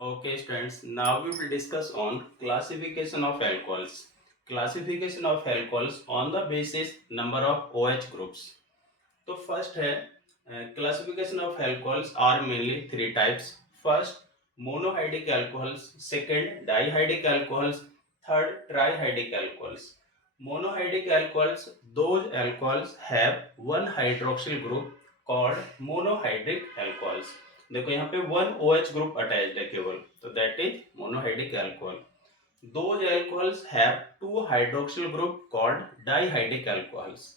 Okay, students. Now we will discuss on classification of alcohols. Classification of alcohols on the basis number of OH groups. तो first है classification of alcohols are mainly three types. First monohydric alcohols, second dihydric alcohols, third trihydric alcohols. Monohydric alcohols, those alcohols have one hydroxyl group called monohydric alcohols. देखो यहाँ पे one OH group attached है केवल, तो that is monohydric alcohol. Those alcohols have two hydroxyl group called dihydric alcohols.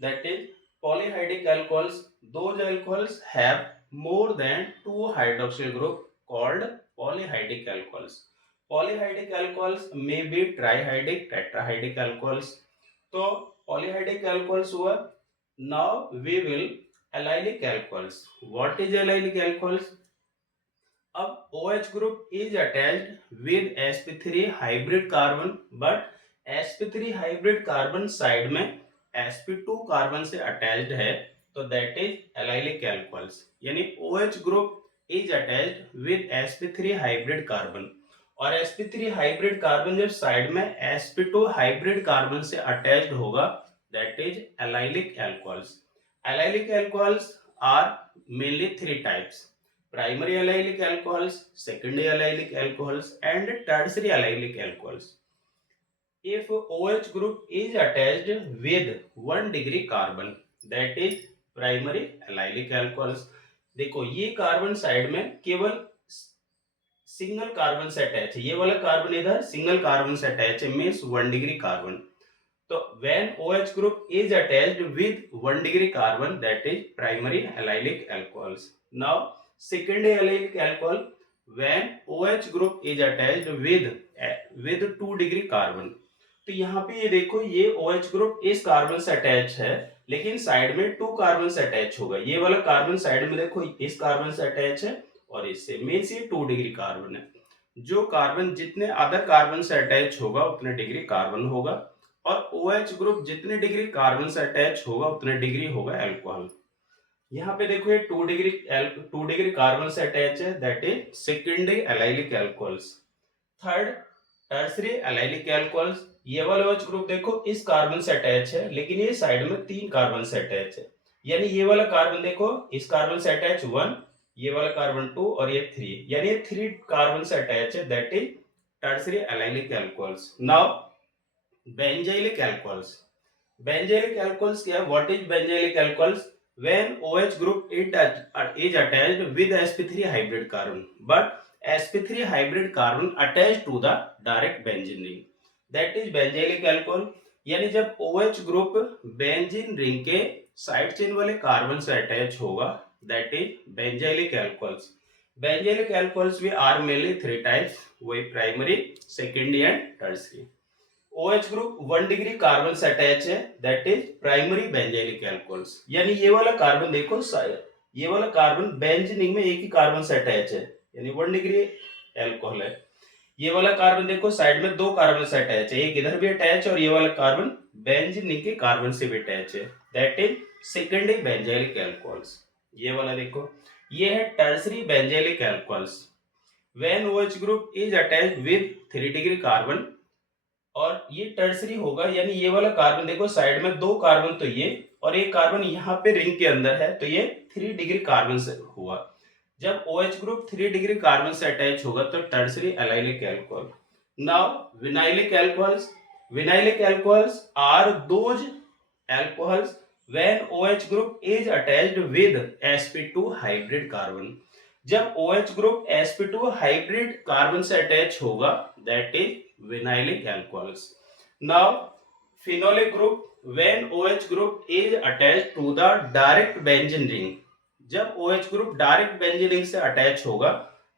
That is polyhydric alcohols. Those alcohols have more than two hydroxyl group called polyhydric alcohols. Polyhydric alcohols may be trihydric, tetrahydric alcohols. तो polyhydric alcohols हुआ. Now we will allylic alcohols. What is allylic alcohols? अब OH group is attached with sp3 hybrid carbon, but sp3 hybrid carbon side में sp2 carbon से attached है, तो that is allylic alcohols. यानी OH group is attached with sp3 hybrid carbon, और sp3 hybrid carbon जब side में sp2 hybrid carbon से attached होगा, that is allylic alcohols. Allylic alcohols are mainly three types: primary allylic alcohols, secondary allylic alcohols, and tertiary allylic alcohols. If OH group is attached with 1 degree carbon, that is primary allylic alcohols. देखो ये carbon side में केवल single carbon से attach है, ये वाला carbon इधर single carbon से अटैच है, मीन्स 1 डिग्री कार्बन. तो when OH group is attached with 1 degree carbon, that is primary allylic alcohols. Now secondary allylic alcohol, when OH group is attached with 2 degree carbon. तो यहाँ पे ये देखो, ये OH group इस carbon से attach है, लेकिन साइड में 2 कार्बन से अटैच होगा. ये वाला कार्बन साइड में देखो इस कार्बन से अटैच है और इससे, मीन्स ये 2 डिग्री कार्बन है. जो कार्बन जितने अदर कार्बन से अटैच होगा उतने डिग्री कार्बन होगा, और OH ग्रुप जितने डिग्री कार्बन से अटैच होगा उतने डिग्री होगा अल्कोहल. यहाँ पे देखो ये 2 डिग्री कार्बन से अटैच है, that is secondary allylic alcohols. Third tertiary allylic alcohols. ये वाला OH ग्रुप देखो इस कार्बन से अटैच है, लेकिन ये साइड में 3 कार्बन से अटैच है. यानी ये वाला कार्बन देखो इस कार्बन से अटैच 1, ये वाला कार्बन 2 और ये 3, यानी ये 3 कार्बन से अटैच है, that is tertiary allylic alcohols. Now benzylic alcohols. Benzylic alcohols क्या है? What is benzylic alcohols? when OH group is attached with sp3 hybrid carbon, but sp3 hybrid carbon attached to the direct benzene ring, that is benzylic alcohol. यानी जब OH group benzene ring के side chain वाले carbon से attach होगा, that is benzylic alcohols. Benzylic alcohols we are mainly three types, वही primary, secondary and tertiary. OH group 1 degree carbon से attach है, that is primary benzylic alcohols. यानी ये वाला कार्बन देखो, ये वाला कार्बन बेंजीन में एक ही कार्बन से अटैच है, यानी 1 डिग्री अल्कोहल है. ये वाला कार्बन देखो साइड में 2 कार्बन से अटैच है, एक इधर भी अटैच है और ये वाला कार्बन बेंजीन के कार्बन से भी अटैच है, that is secondary benzylic alcohols. ये वाला देखो, ये है tertiary benzylic alcohols. When OH group is attached with 3 degree carbon, और ये टर्सरी होगा, यानी ये वाला कार्बन देखो साइड में 2 कार्बन तो ये, और एक कार्बन यहाँ पे रिंग के अंदर है, तो ये 3 डिग्री कार्बन से हुआ. जब OH ग्रुप 3 डिग्री कार्बन से अटैच होगा तो tertiary allylic alcohol. Now vinylic alcohols. Vinylic alcohols are those alcohols when OH group is attached with sp2 hybrid carbon. जब OH group sp2 hybrid carbon से attach होगा, that is vinylic alcohols. Now phenolic group, when OH group is attached to the direct benzene ring. जब OH group direct benzene ring से attach होगा,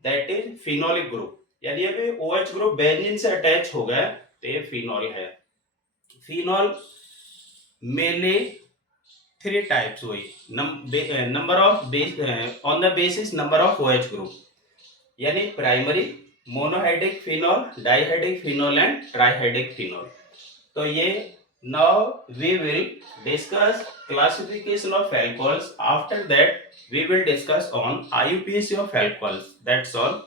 that is phenolic group. यानी अभी OH group benzene से attach हो गया तो ये फिनॉल है. फिनॉल मेनली थ्री टाइप्स हुई, number of on the basis number of OH group, यानी primary, monohydric phenol, dihydric phenol and trihydric phenol. तो ये now we will discuss classification of alcohols. After that we will discuss on IUPAC of alcohols. That's all.